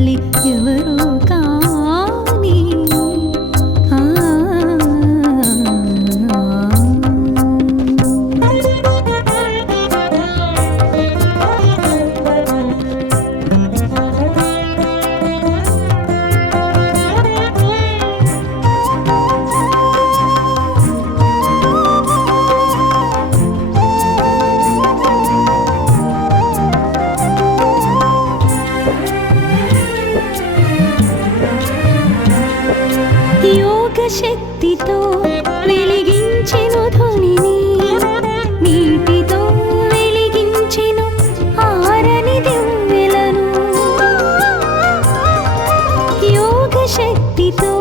తల్లి ఎవరో కాని శక్తితో వెలిగించెను ధ్వనిని, నీటితో వెలిగించెను ఆరని దివ్వెలను. యోగ శక్తితో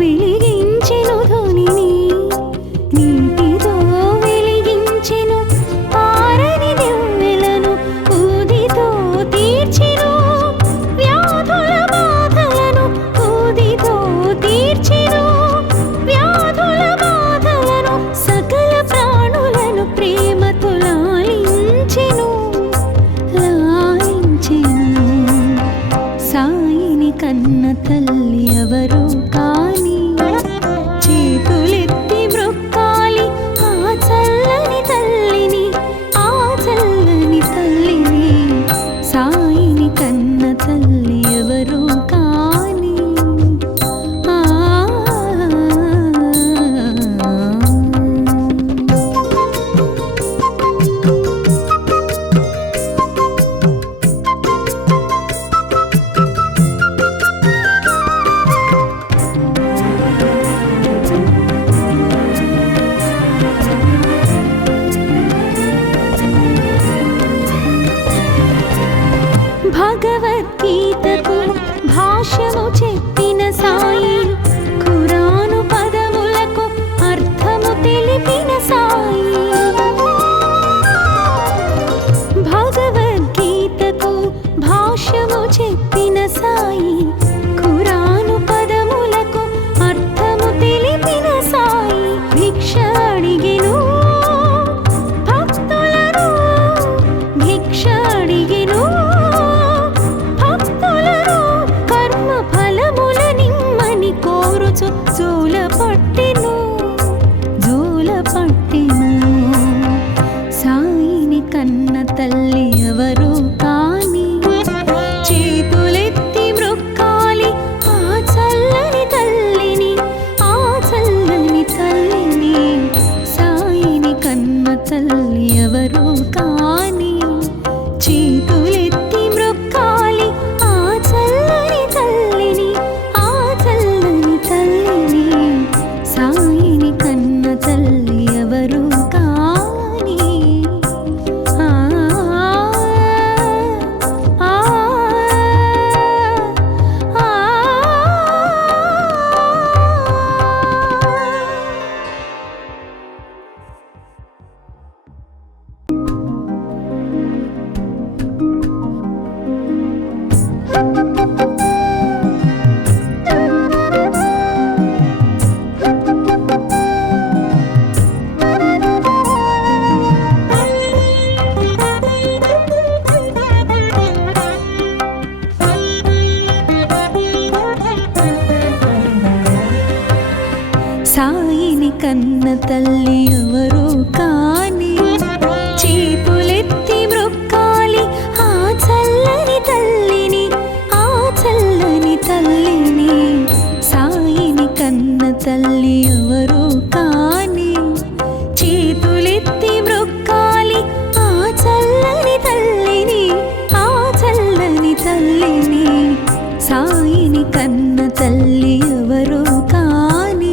వెలిగించెను ధ్వనిని, నీటితో వెలిగించెను ఆరని దివ్వెలను. ఊదితో తీర్చెను వ్యాధుల బాధలను, ఊదితో తీర్చెను కన్న తల్లి ఎవరో కాని చేతులెత్తి మ్రొక్కాలి ఆ చల్లని తల్లిని, ఆ చల్లని తల్లిని. సాయిని కన్న తల్లి ఎవరో కాని భగవద్గీతకు భాష్యము చెప్పిన సాయి, ఖురాను పదములకు అర్థము తెలిపిన సాయి. భగవద్గీతకు భాష్యము చెప్పిన సాయి, ఖురాను పదములకు అర్థము తెలిపిన సాయి. భిక్ష అడిగెను భక్తులను, భిక్ష అడిగెను జోల పట్టెను, జోల పట్టెను. సాయిని కన్న తల్లి ఎవరో కాని చేతులెత్తి మ్రొక్కాలి ఆ చల్లని తల్లిని, ఆ చల్లని తల్లిని. సాయిని కన్న తల్లి ఎవరో కాని చేతులెత్తి మ్రొక్కాలి ఆ చల్లని తల్లిని, ఆ చల్లని తల్లిని. సాయిని కన్న తల్లి ఎవరో కాని సాయిని కన్న తల్లి ఎవరో కాని చేతులెత్తి మ్రొక్కాలి ఆ చల్లని తల్లిని, ఆ చల్లని తల్లిని. సాయిని కన్న తల్లి ఎవరో కాని చేతులెత్తి మ్రొక్కాలి ఆ చల్లని తల్లిని, ఆ చల్లని తల్లిని. సాయిని కన్న తల్లి ఎవరో కాని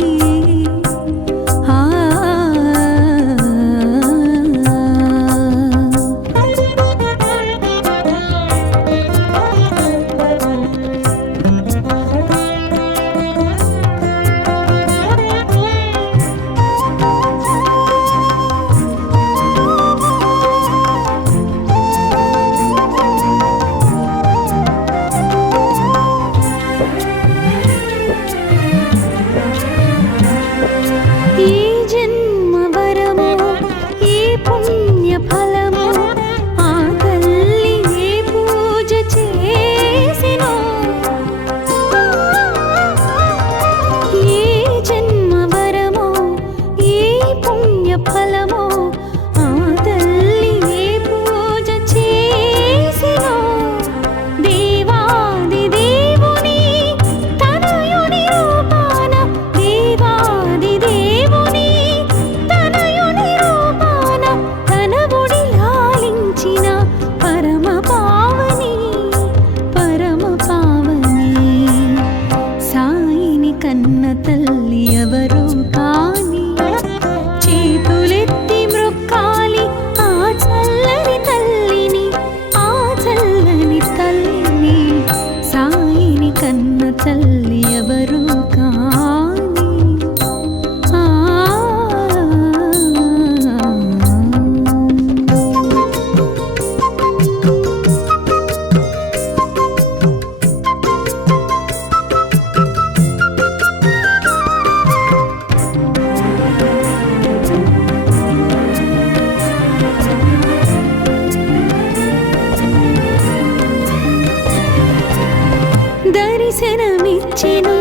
దర్శనమిచ్చెను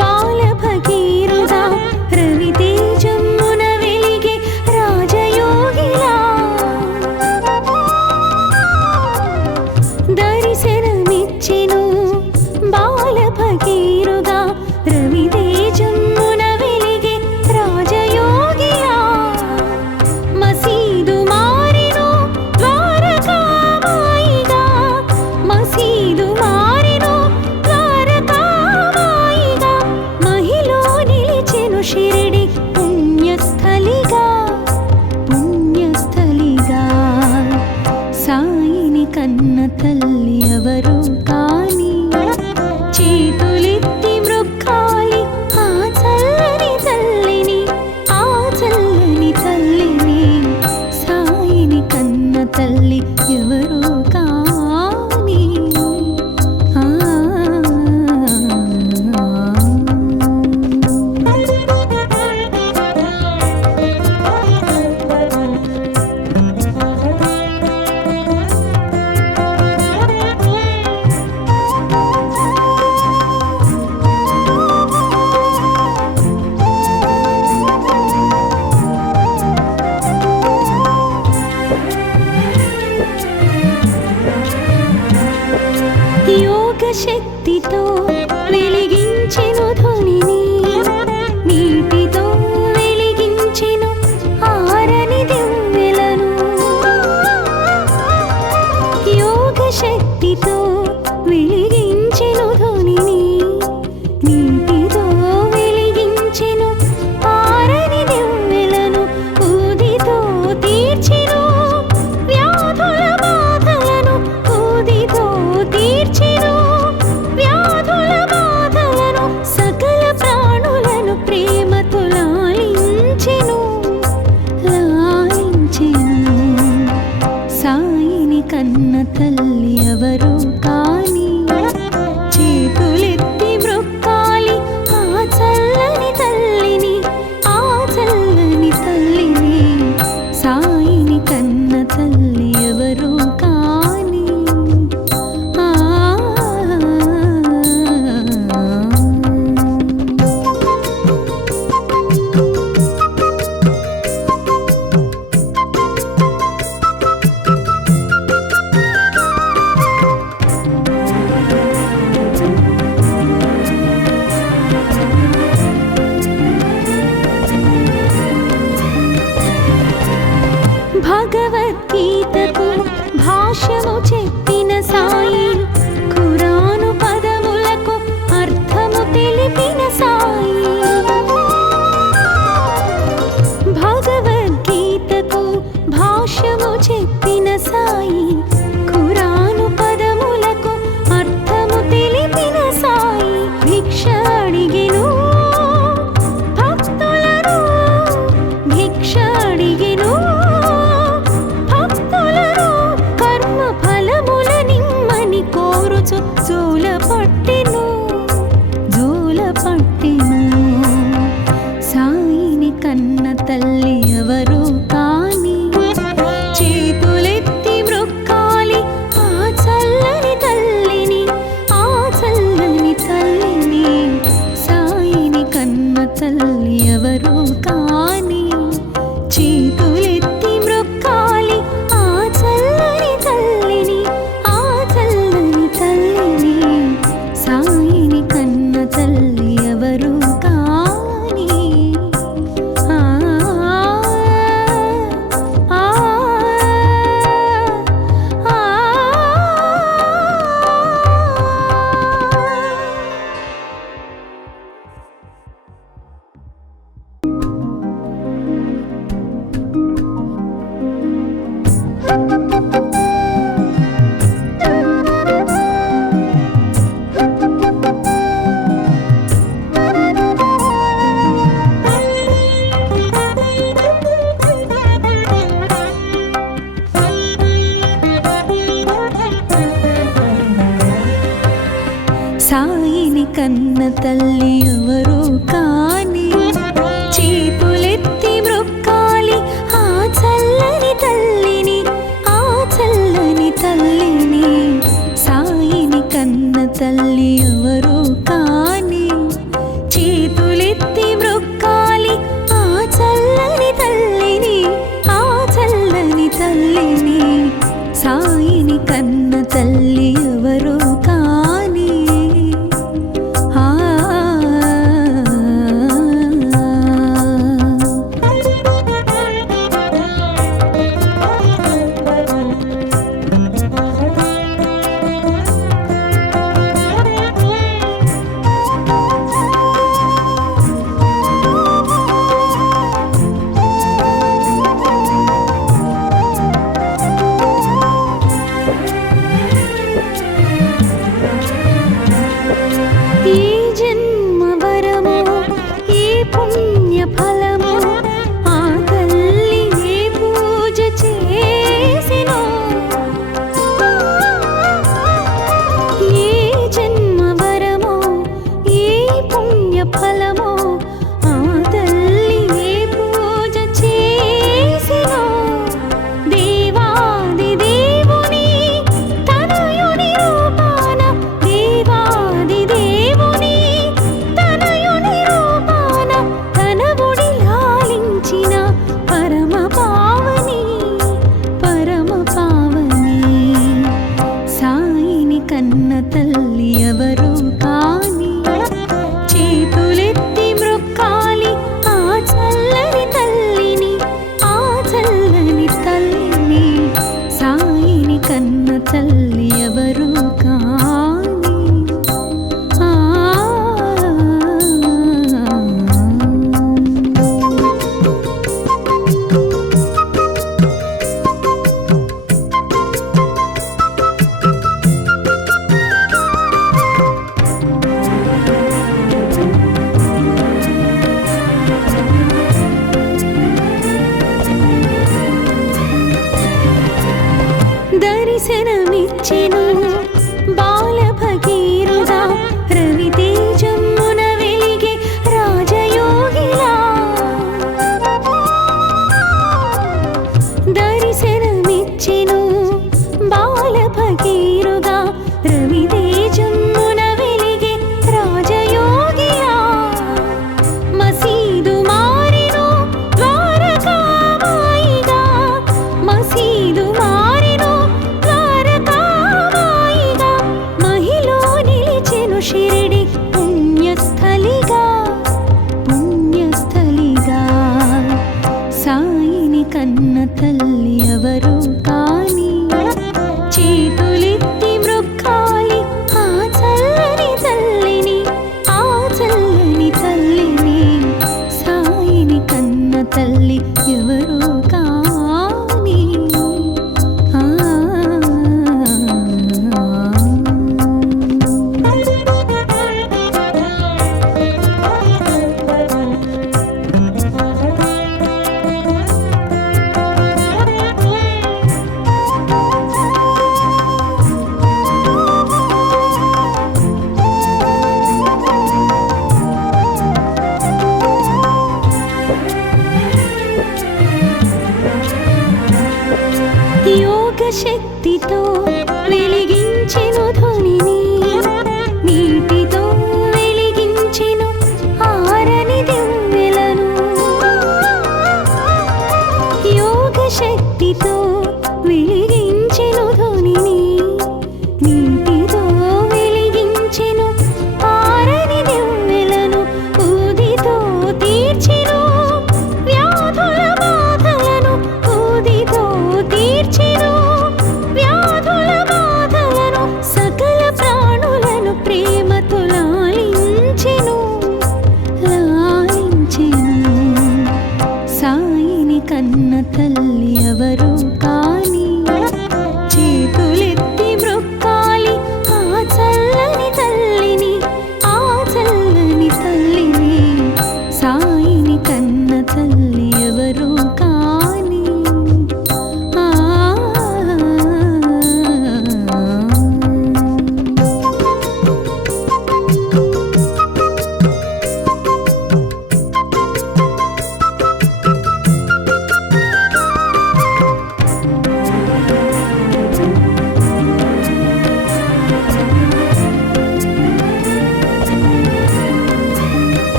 బాల భగీరథుడా రవితేజమున వెలిగే రాజయోగిలా దర్శనమిచ్చెను బాల భగీరథుడా రవితేజమున వెలిగే రాజయోగిలా మసీదు మారెను ద్వారకామాయిగా మసీదు మారెను ద్వారకామాయిగా మహిలో నిలిచెను షిరిడి పుణ్యస్థలిగా పుణ్యస్థలిగా సాయిని కన్న తల్లి ఎవరు కాని చేతులెత్తి మ్రొక్కాలి ఆ చల్లని తల్లిని ఆ చల్లని తల్లిని సాయిని కన్న తల్లి ఎవరు కాని యోగ శక్తితో వెలిగించెను ధ్వనిని నీటితో వెలిగించెను ఆరని దివ్వెలను యోగ శక్తితో వెలిగించెను ధ్వనిని నీటితో వెలిగించెను ఆరని దివ్వెలను ఊదితో తీర్చెను వ్యాధుల బాధలను ఊదితో తీర్చెను వ్యాధుల బాధలను సకల ప్రాణులను ప్రేమతో లాలించెను లాలించెను సాయిని కన్న తల్లి ఎవరు కాని చేతులెత్తి మ్రొక్కాలి ఆ చల్లని తల్లిని ఆ చల్లని తల్లిని సాయిని కన్న తల్లి ఎవరు కాని భగవద్గీతకు భాష్యము చెప్పిన సాయి ఖురాను పదములకు అర్థము తెలిపిన సాయి భగవద్గీతకు భాష్యము చెప్పిన సాయి ఖురాను పదములకు అర్థము తెలిపిన సాయి భిక్ష అడిగెను భక్తులను భిక్ష అడిగెను కర్మ ఫలముల నిమ్మని కోరుచు జోల పట్టెను సాయిని కన్న తల్లి ఎవరు కాని చేతులెత్తి మ్రొక్కాలి ఆ చల్లని తల్లిని ఆ చల్లని తల్లిని సాయిని కన్న తల్లి ఎవరు కాని చేతులెత్తి మ్రొక్కాలి ఆ చల్లని తల్లిని ఆ చల్లని తల్లిని సాయిని కన్న తల్లి ఎవరు కాని సాయిని కన్న తల్లి ఎవరు కాని చేతులెత్తి మ్రొక్కాలి ఆ చల్లని తల్లిని ఆ చల్లని తల్లిని సాయిని కన్న తల్లి ఎవరు కాని చేతులెత్తి మ్రొక్కాలి ఆ చల్లని తల్లిని, ఆ చల్లని తల్లిని. సాయిని కన్న తల్లి ఎవరు కాని ఏ జన్మ వరమో ఏ పుణ్య ఫలమో ఆ తల్లి ఏ పూజ చేసినో. ఏ జన్మ వరమో ఏ పుణ్య ఫలమో ఆ తల్లి ఏ పూజ చేసినో. దేవాది దేవుని తనయుని రూపాన, దేవాది దేవుని తనయుని రూపాన తనవుడి లాలించిన పరమ పావని, పరమ పావని. సాయిని కన్న తల్లి ఎవరు కాని చేతులెత్తి మ్రొక్కాలి ఆ చల్లని తల్లిని, ఆ చల్లని తల్లిని. సాయిని కన్న తల్లి ఎవరు కాని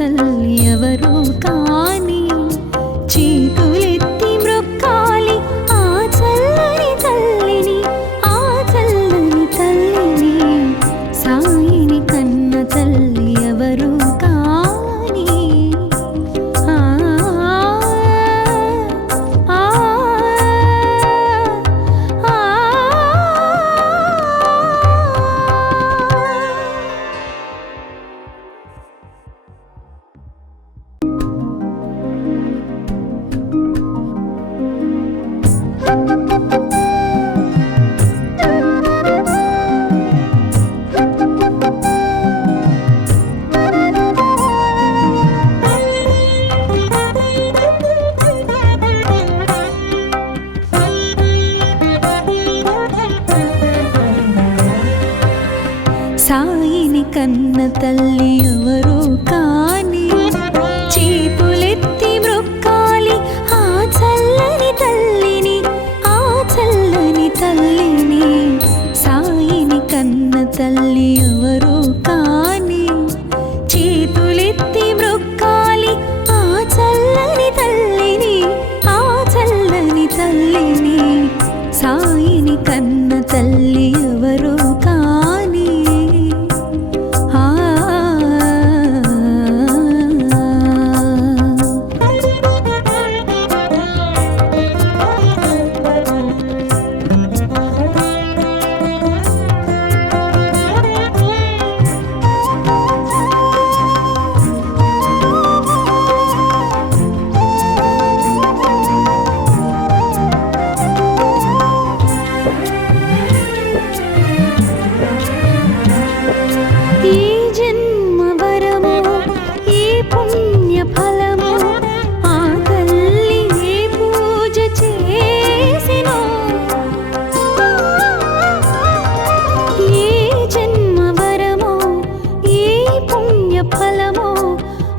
తల్లి ఎవరు కాని చేతులెత్తి మ్రొక్కాలి ఆ చల్లని తల్లిని ఆ చల్లని తల్లిని సాయిని కన్న తల్లి ఎవరు కాని ఆ ఆ ఆ సాయిని కన్న తల్లి ఎవరు కాని చేతులెత్తి మ్రొక్కాలి ఆ చల్లని తల్లిని ఆ చల్లని తల్లిని సాయిని కన్న తల్లి ఎవరు కాని చేతులెత్తి మ్రొక్కాలి ఆ చల్లని తల్లిని ఆ చల్లని తల్లిని సాయిని కన్న తల్లి ఎవరు కాని ఏ జన్మ వరమో ఏ పుణ్య ఫలమో ఆ తల్లి ఏ పూజ చేసినో ఏ జన్మ వరమో ఏ పుణ్య ఫలమో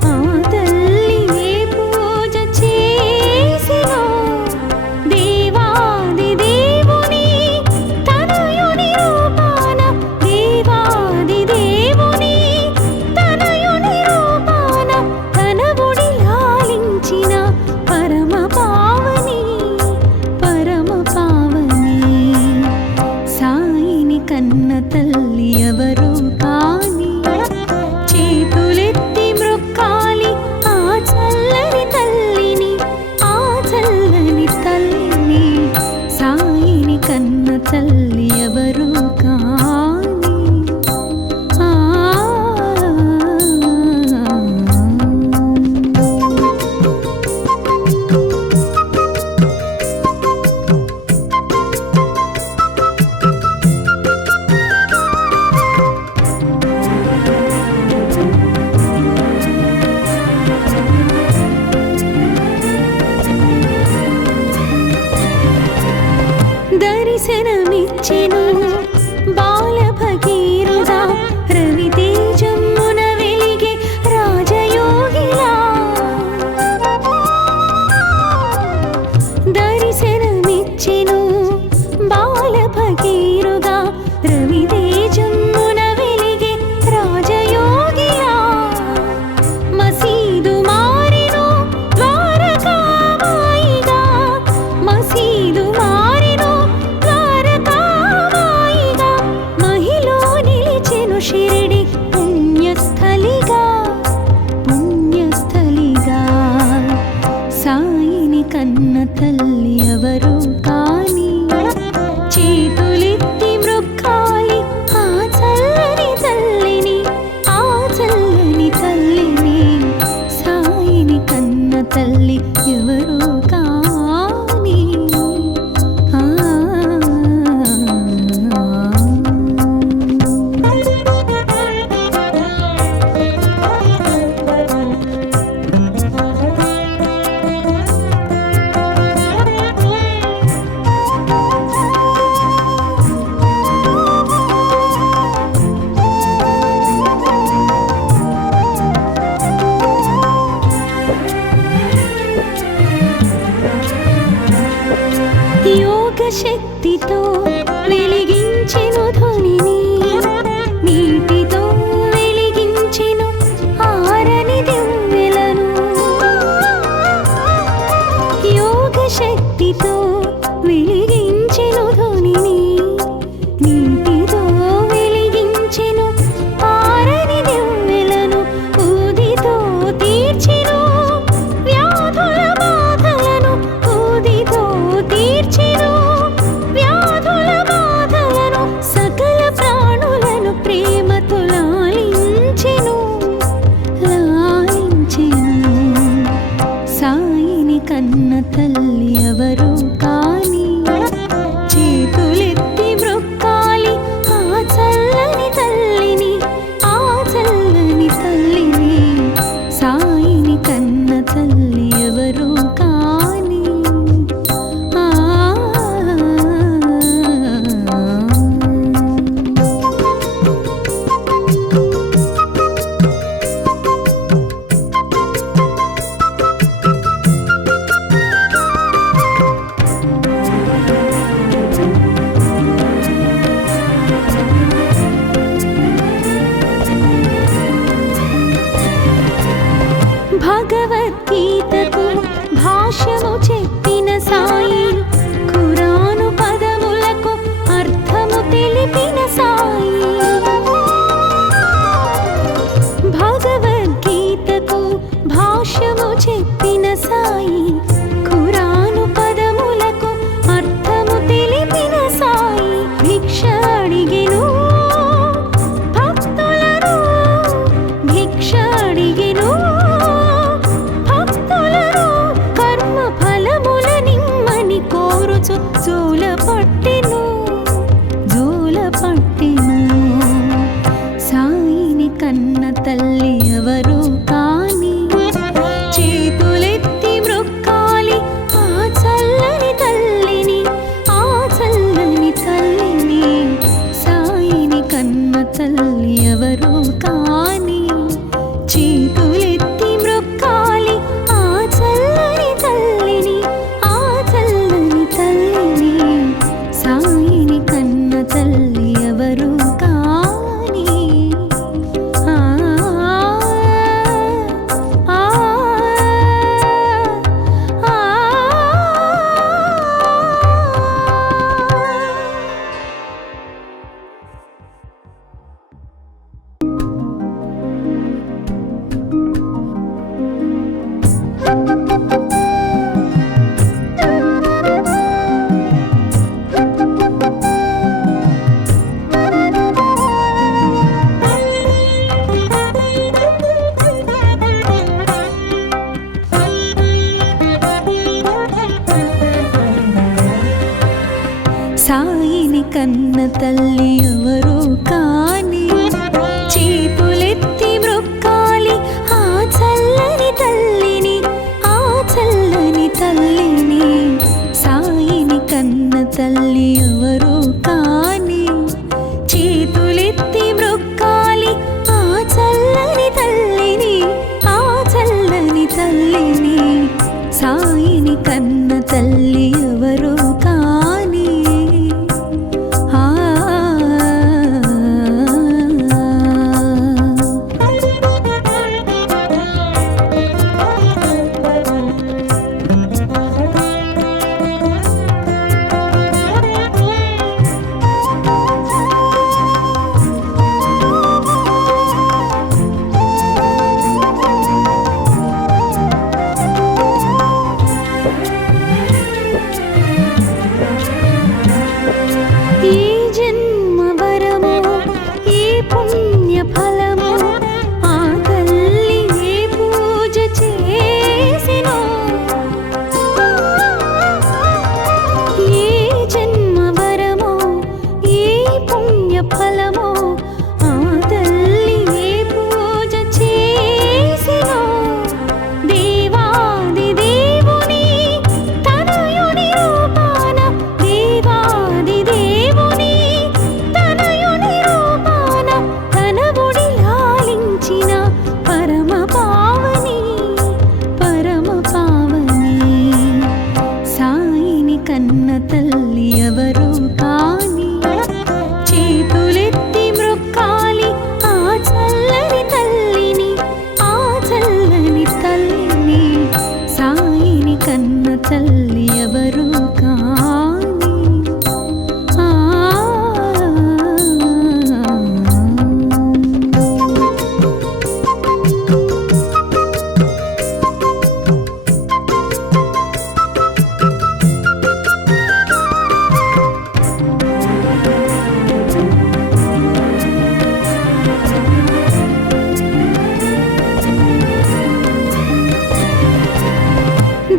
ఆ తల్లి ఏ పూజ చేసినో దేవాది దేవుని తనయుని రూపాన దేవాది దేవుని తనయుని రూపాన తన ఒడి లాలించిన పరమ పావని సాయిని కన్న తల్లి ఎవరు కాని చేతులెత్తి మ్రొక్కాలి ఆ చల్లని తల్లిని ఆ చల్లని తల్లిని సాయిని కన్న తల్లి ఎవరు కాని ఆ దర్శనమిచ్చెను బాల భగీరథ రవితేజమున వెలిగే రాజయోగిలా దర్శనమిచ్చెను బాల భగీరథ రవితేజమున వెలిగే రాజయోగిలా మసీదు మారెను ద్వారకామాయిగా మసీదు మారెను ద్వారకామాయిగా మహిలో నిలిచెను షిరిడి పుణ్యస్థలిగా సాయిని కన్న తల్లి ఎవరు కాని చేతులెత్తి మ్రొక్కాలి ఆ చల్లని తల్లిని ఆ చల్లని తల్లిని సాయిని కన్న తల్లి ఎవరు కాని ఆ కన్న తల్లి ఎవరో కాని చేతులెత్తి మ్రొక్కాలి ఆ చల్లని తల్లిని, ఆ చల్లని తల్లిని. సాయిని కన్న తల్లి ఎవరో కాని చేతులెత్తి మ్రొక్కాలి ఆ చల్లని తల్లిని, ఆ చల్లని తల్లిని. సాయిని కన్న తల్లి ఎవరో కాని తల్లి ఎవరు కాని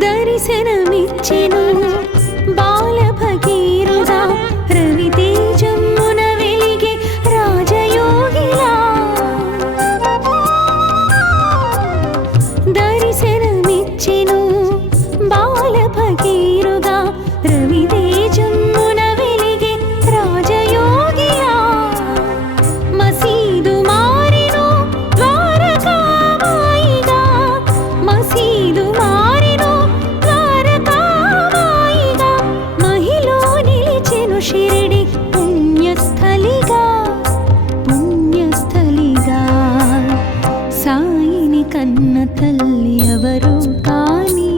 దర్శనమిచ్చెను బాల భగీరథ రవితేజమున వెలిగే రాజయోగిలా. దర్శనమిచ్చెను బాల భగీరథ రవితేజమున వెలిగే రాజయోగిలా. మసీదు మారెను ద్వారకామాయిగా, మసీదు మారెను ద్వారకామాయిగా. మహిలో నిలిచెను షిరిడి పుణ్యస్థలిగా, పుణ్యస్థలిగా. సాయిని కన్న తల్లి ఎవరు కాని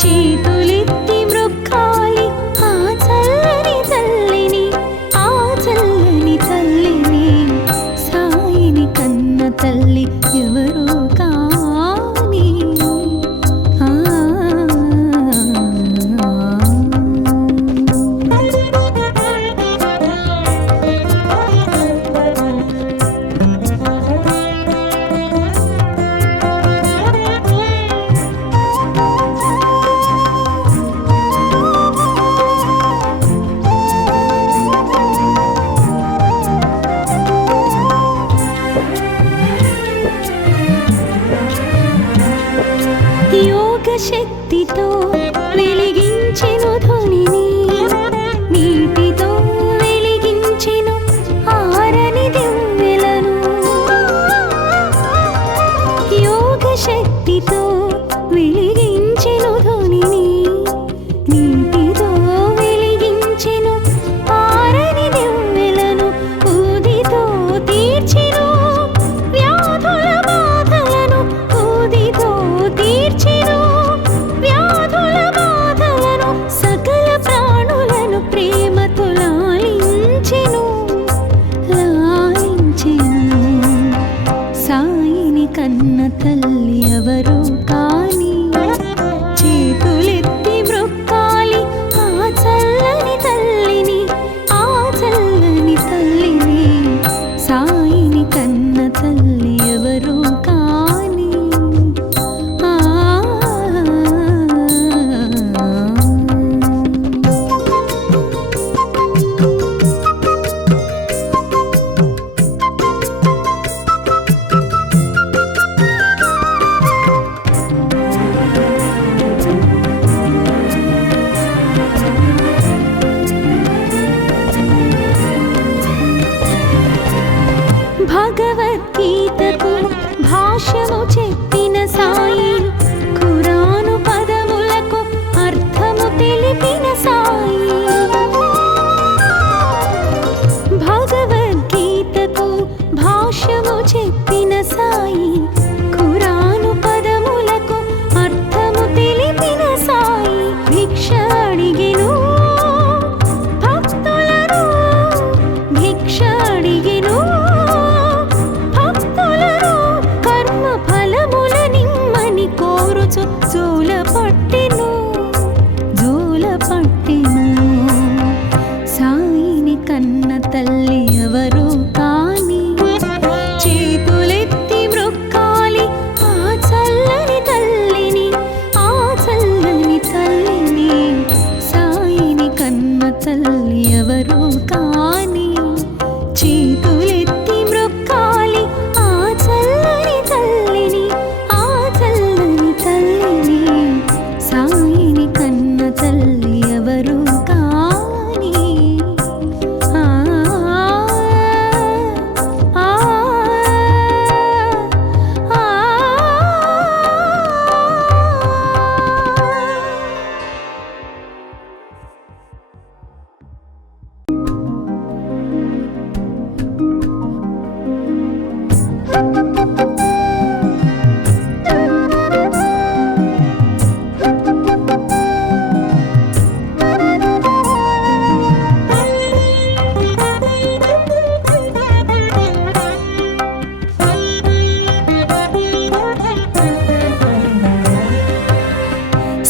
చేతులెత్తి మ్రొక్కాలి ఆ చల్లని తల్లిని, ఆ చల్లని తల్లిని. సాయిని కన్న తల్లి ఎవరు కాని యోగ శక్తితో వెలిగించెను ధ్వనిని, నీటితో వెలిగించెను ఆరని దివ్వెలను. యోగ శక్తితో వెలిగించెను ధ్వనిని, నీటితో వెలిగించెను ఆరని దివ్వెలను. ఊదితో తీర్చెను వ్యాధుల బాధలను, ఊదితో తీర్చెను వ్యాధుల బాధలను. సకల ప్రాణులను ప్రేమతో లాలించెను, లాలించెను. సాయిని కన్న తల్లి ఎవరు కాని చేతులెత్తి మ్రొక్కాలి ఆ చల్లని తల్లిని, ఆ చల్లని తల్లిని. సాయిని కన్న తల్లి ఎవరు కాని ఆ భాష్యము చెప్పిన సాయి ఖురాను పదములకు అర్థము తెలిపిన సాయి భగవద్గీతకు భాష్యము చెప్పిన సాయి ఖురాను పదములకు అర్థము తెలిపిన సాయి భిక్ష అడిగెను భక్తులను భిక్ష అడిగెను భక్తులను కర్మ ఫలముల నిమ్మని కోరుచు జోల పట్టెను సాయిని కన్న తల్లి ఎవరు కాని చేతులెత్తి మ్రొక్కాలి ఆ చల్లని తల్లిని సాయిని కన్న తల్లి ఎవరు కాని చేతులెత్తి మ్రొక్కాలి ఆ చల్లని తల్లిని సాయిని కన్న తల్లి ఎవరు కాని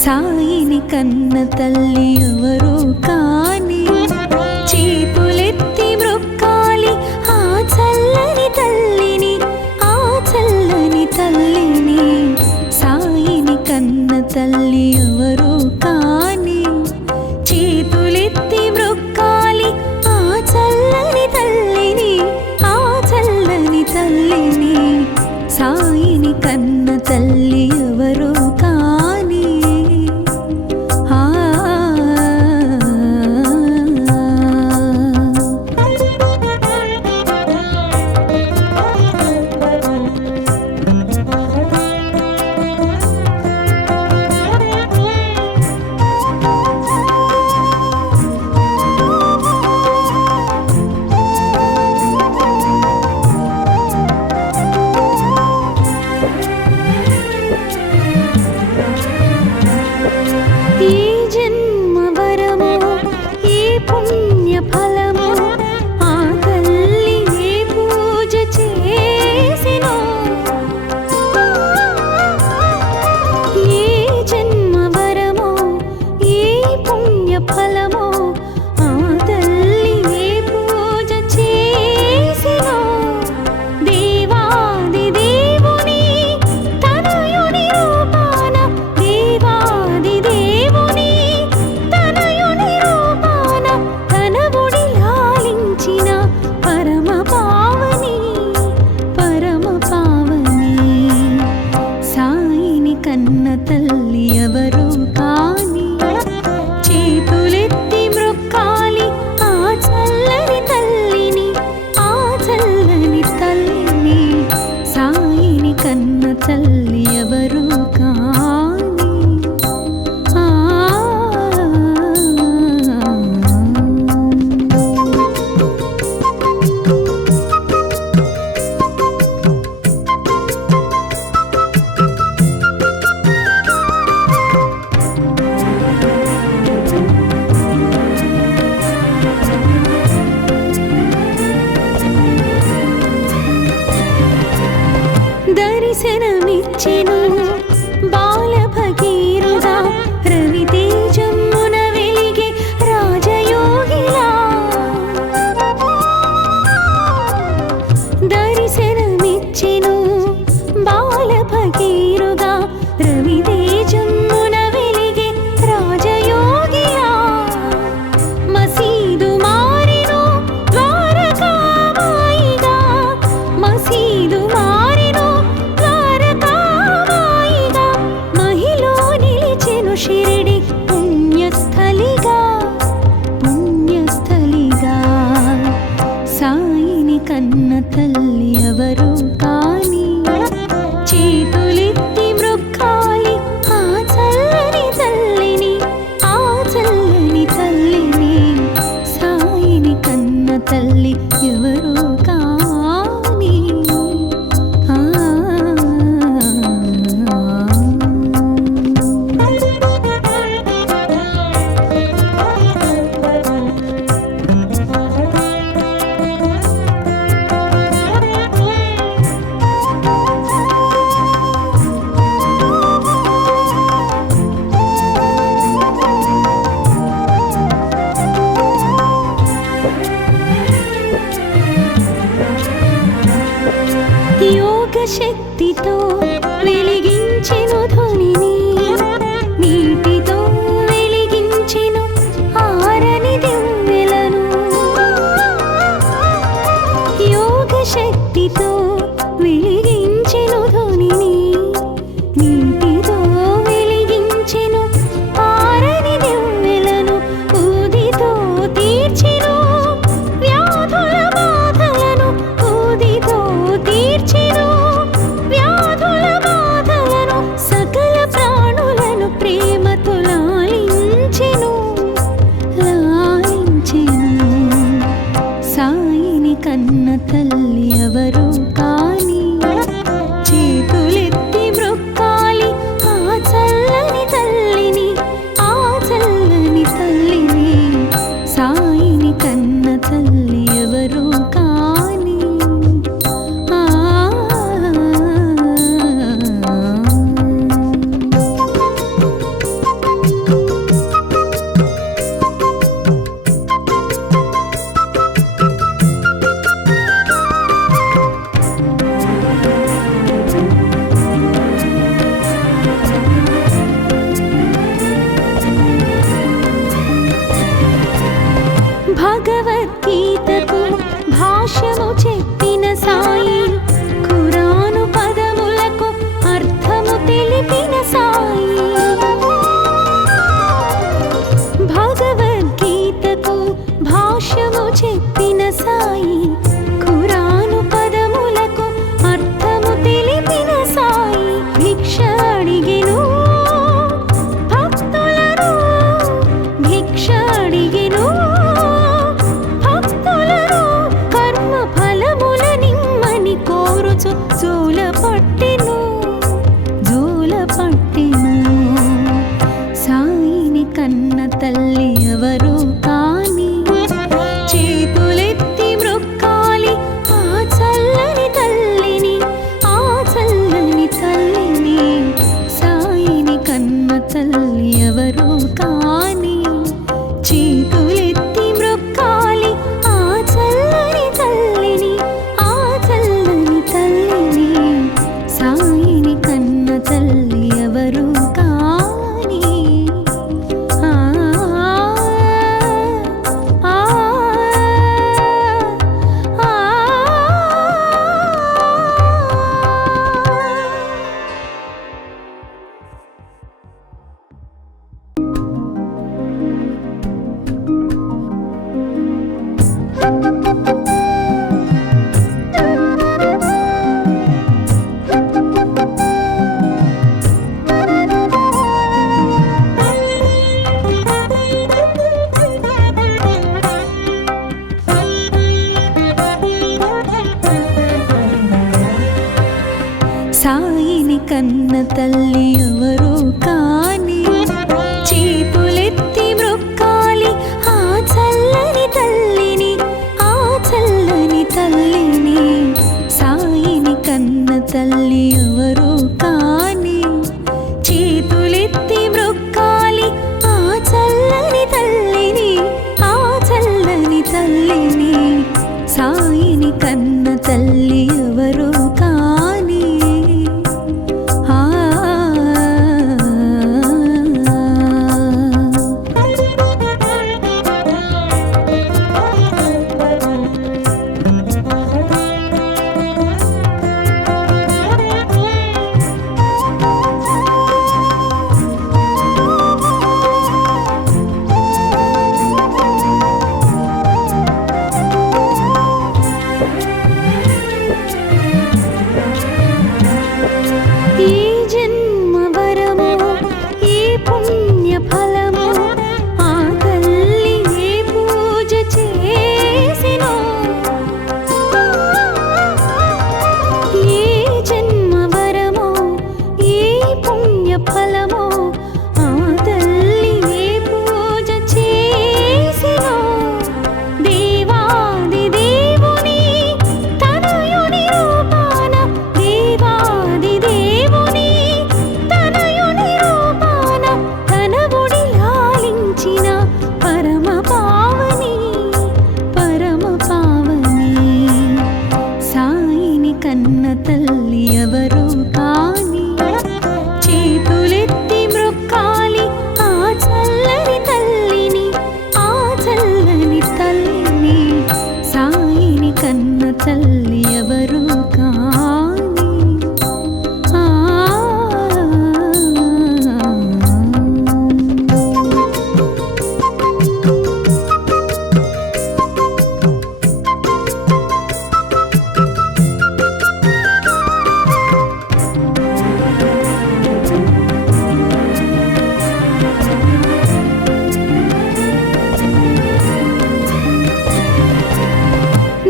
సాయిని కన్న తల్లి ఎవరు కాని చేతులెత్తి మ్రొక్కాలి ఆ చల్లని తల్లిని సాయిని కన్న తల్లి ఎవరు కాని చేతులెత్తి మ్రొక్కాలి ఆ చల్లని తల్లిని సాయిని కన్న తల్లి ఎవరు కాని దర్శనమిచ్చెను బాల భగీరథ రవితేజమున వెలిగే రాజయోగిలా దర్శనమిచ్చెను బాల భగీరథ రవితేజమున వెలిగే రాజయోగిలా మసీదు మారెను ద్వారకామాయిగా మసీదు మారెను ద్వారకామాయిగా కన్న తల్లి ఎవరు కాని చేతులెత్తి మ్రొక్కాలి ఆ చల్లని తల్లిని, ఆ చల్లని తల్లిని. సాయిని కన్న తల్లి ఎవరు కాని చేతులెత్తి మ్రొక్కాలి ఆ చల్లని తల్లిని, ఆ చల్లని తల్లిని. సాయిని కన్న తల్లి ఎవరు కాని తల్లి ఎవరు కాని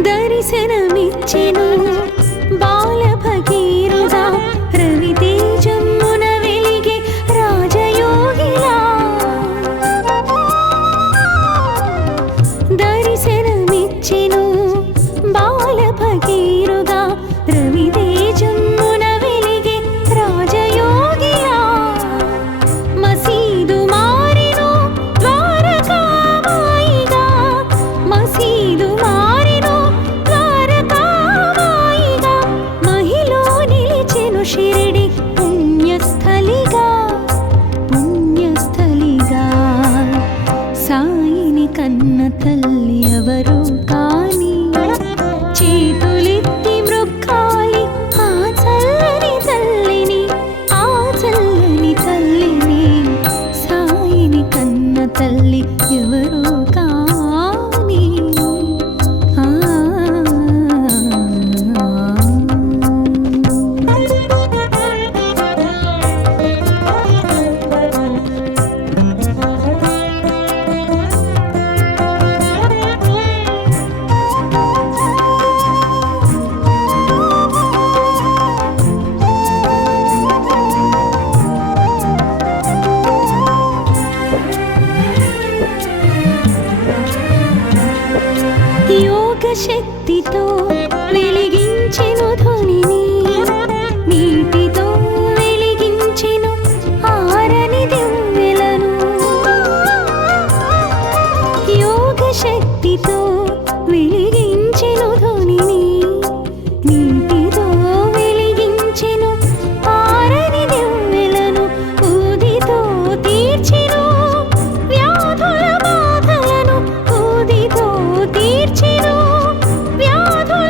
దర్శనమిచ్చెను బాల భగీరథ రవితేజమున వెలిగే రాజయోగిలా. దర్శనమిచ్చెను బాల భగీరథ రవితేజమున వెలిగే రాజయోగిలా. మసీదు మారెను ద్వారకామాయిగా, మసీదు మారెను ద్వారకామాయిగా. మహిలో నిలిచెను షిరిడి పుణ్యస్థలిగా, పుణ్యస్థలిగా. సాయిని కన్న తల్లి ఎవరు కాని చేతులెత్తి మ్రొక్కాలి ఆ చల్లని తల్లిని, ఆ చల్లని తల్లిని. సాయిని కన్న తల్లి ఎవరు కాని యోగ శక్తితో వెలిగించెను ధ్వనిని, నీటితో వెలిగించెను ఆరని దివ్వెలను. యోగ శక్తితో వెలిగించెను ధ్వనిని, నీటితో వెలిగించెను ఆరని దివ్వెలను. ఊదితో తీర్చెను వ్యాధుల బాధలను, ఊదితో తీర్చెను వ్యాధుల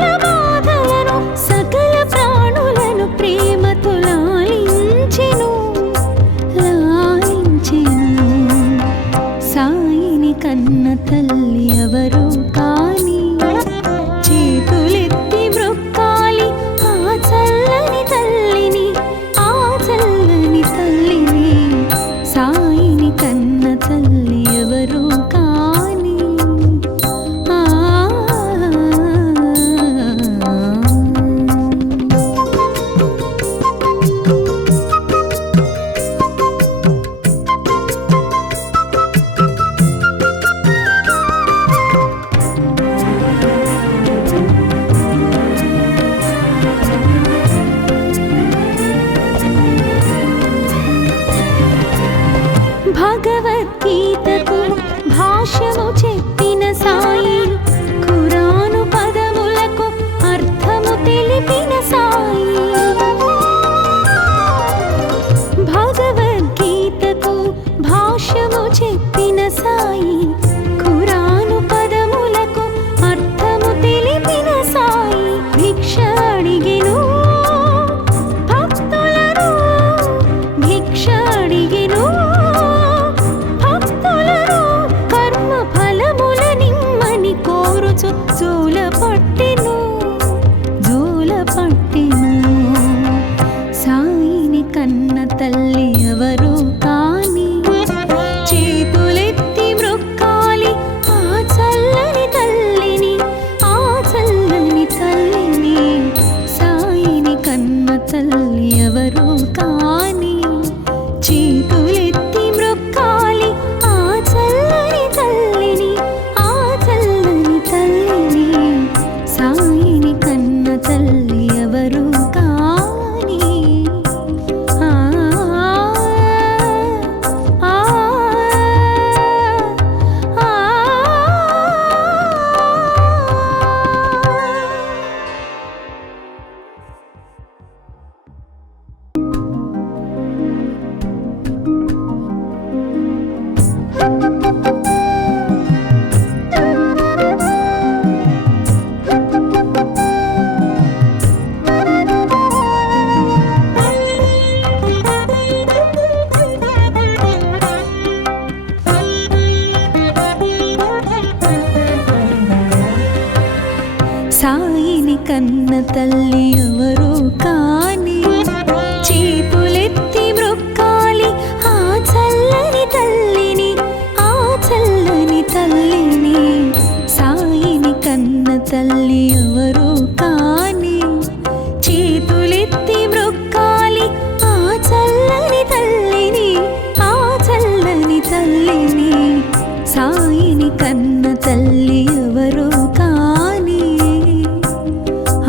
సాయిని కన్న తల్లి ఎవరు కాని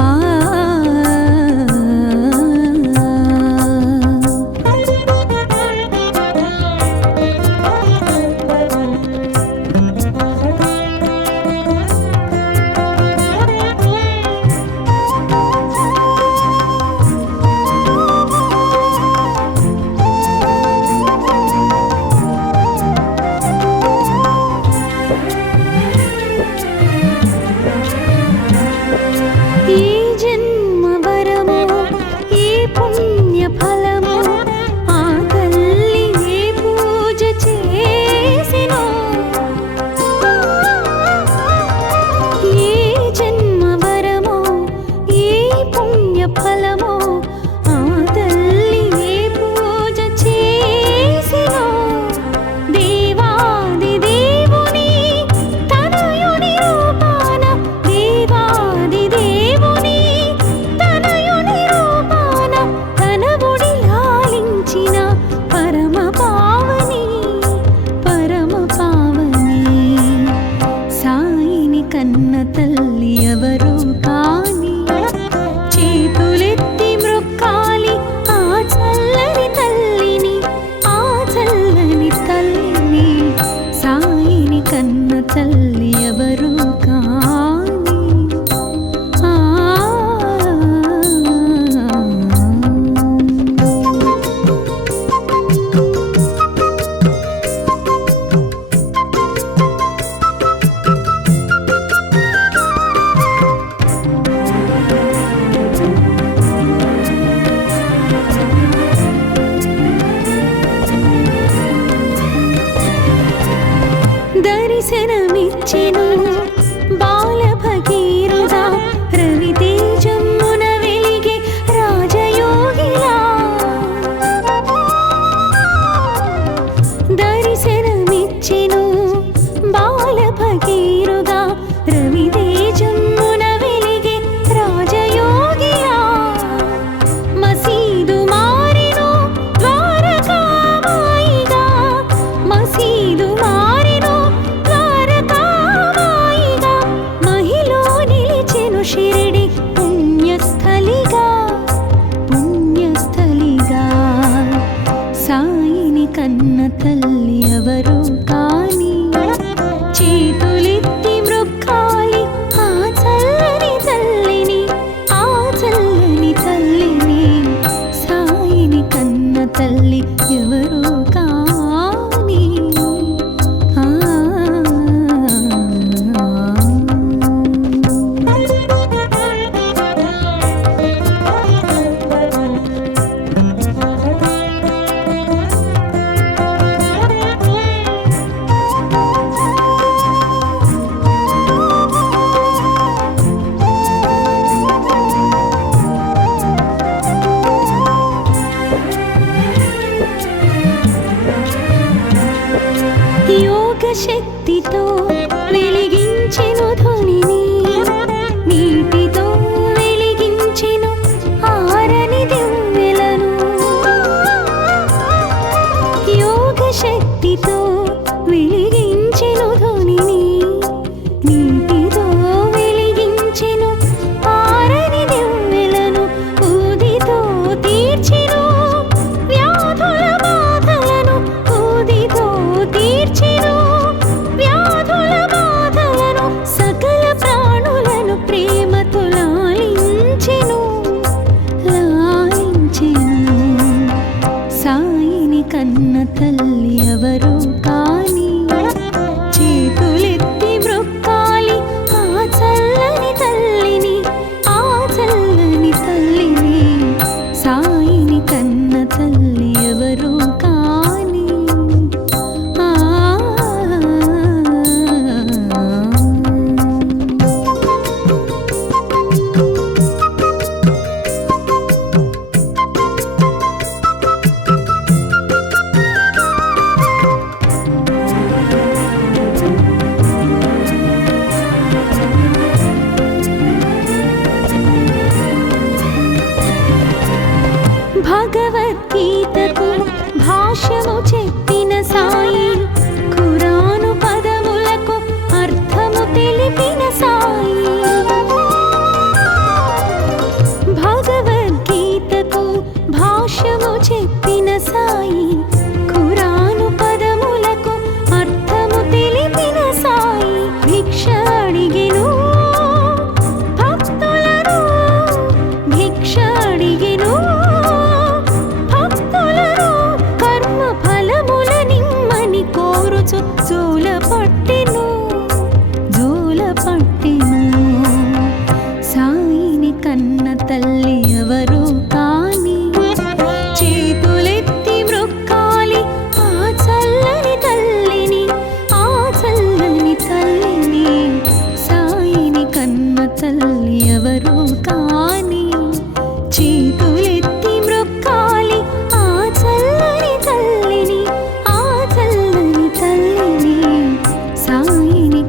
ఆ కన్న తల్లి ఎవరు కాని చేతులెత్తి మ్రొక్కాలి ఆ చల్లని తల్లిని ఆ చల్లని తల్లిని సాయిని కన్న తల్లి ఎవరు కాని దర్శనమిచ్చెను బాల భగీరథ రవితేజమున వెలిగే రాజయోగిలా దర్శనమిచ్చెను బాల భగీరథ రవితేజమున వెలిగే రాజయోగిలా మసీదు మారెను ద్వారకామాయిగా మసీదు మారెను షిరిడి పుణ్యస్థలిగా పుణ్యస్థలిగా సాయిని కన్న తల్లి ఎవరు కాని చేతులెత్తి మ్రొక్కాలి ఆ చల్లని తల్లిని ఆ చల్లని తల్లిని సాయిని కన్న తల్లి ఎవరు కాని శక్తితో వెలిగించెను ధ్వనిని నీటితో వెలిగించెను ఆరని దివ్వెలను యోగ శక్తితో వెలిగించెను ధ్వనిని నీటితో వెలిగించెను ఆరని దివ్వెలను ఊదితో తీర్చెను వ్యాధుల బాధలను ఊదితో తీర్చెను సకల ప్రాణులను ప్రేమతో లాలించెను సాయిని కన్న తల్లి ఎవరు కాని చేతులెత్తి మ్రొక్కాలి ఆ చల్లని తల్లిని ఆ చల్లని తల్లిని సాయిని కన్న తల్లి ఎవరు కాని లేని